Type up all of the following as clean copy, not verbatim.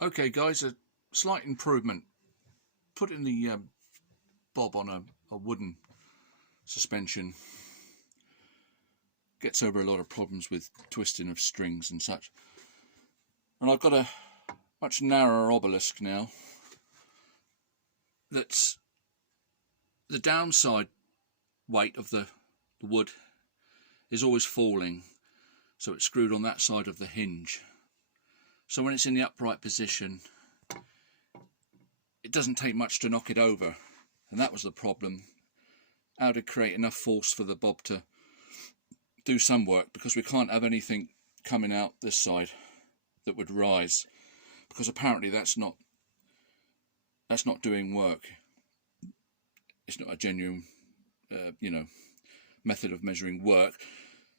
Okay guys, a slight improvement. Putting the bob on a wooden suspension gets over a lot of problems with twisting of strings and such. And I've got a much narrower obelisk now. That's the downside weight of the wood is always falling, so it's screwed on that side of the hinge. So when it's in the upright position, it doesn't take much to knock it over, and that was the problem. How to create enough force for the bob to do some work, because we can't have anything coming out this side that would rise, because apparently that's not doing work. It's not a genuine method of measuring work,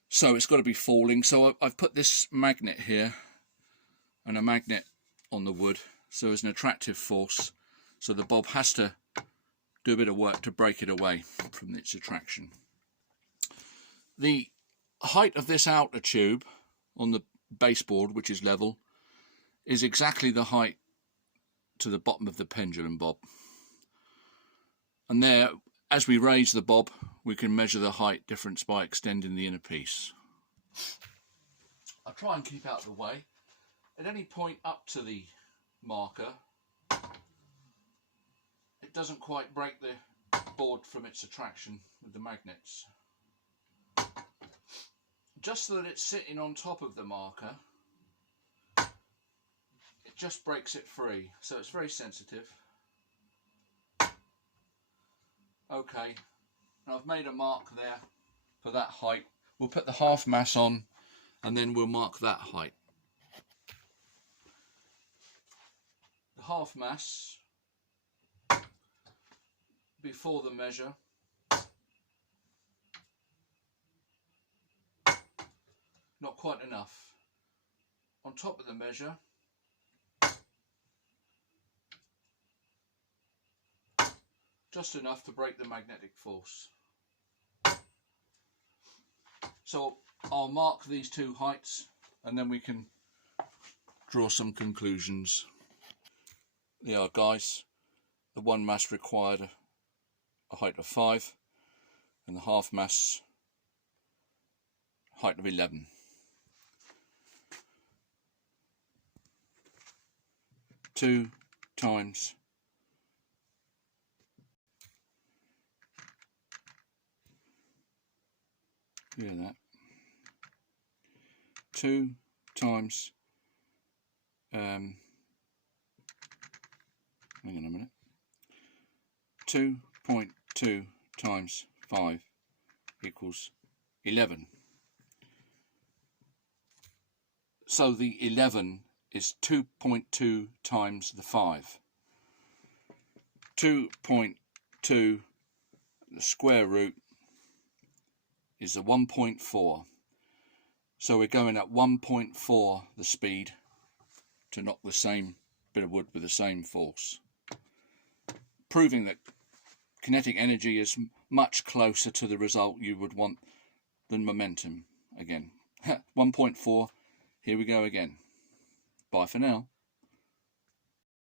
so it's got to be falling. So I've put this magnet here and a magnet on the wood, so there's an attractive force, so the bob has to do a bit of work to break it away from its attraction. The height of this outer tube on the baseboard, which is level, is exactly the height to the bottom of the pendulum bob. And there, as we raise the bob, we can measure the height difference by extending the inner piece. I'll try and keep out of the way. At any point up to the marker, it doesn't quite break the board from its attraction with the magnets. Just so that it's sitting on top of the marker, it just breaks it free, so it's very sensitive. Okay, and I've made a mark there for that height. We'll put the half mass on and then we'll mark that height. The half mass before the measure not quite enough. On top of the measure just enough to break the magnetic force. So I'll mark these two heights and then we can draw some conclusions. There you are guys, the one mass required a height of 5 and the half mass height of 11. Two times hear that 2 times hang on a minute, 2.2 times 5 equals 11. So the 11 is 2.2 times the 5. 2.2, the square root is a 1.4. So we're going at 1.4 the speed to knock the same bit of wood with the same force, proving that kinetic energy is much closer to the result you would want than momentum. Again, 1.4, here we go again. Bye for now.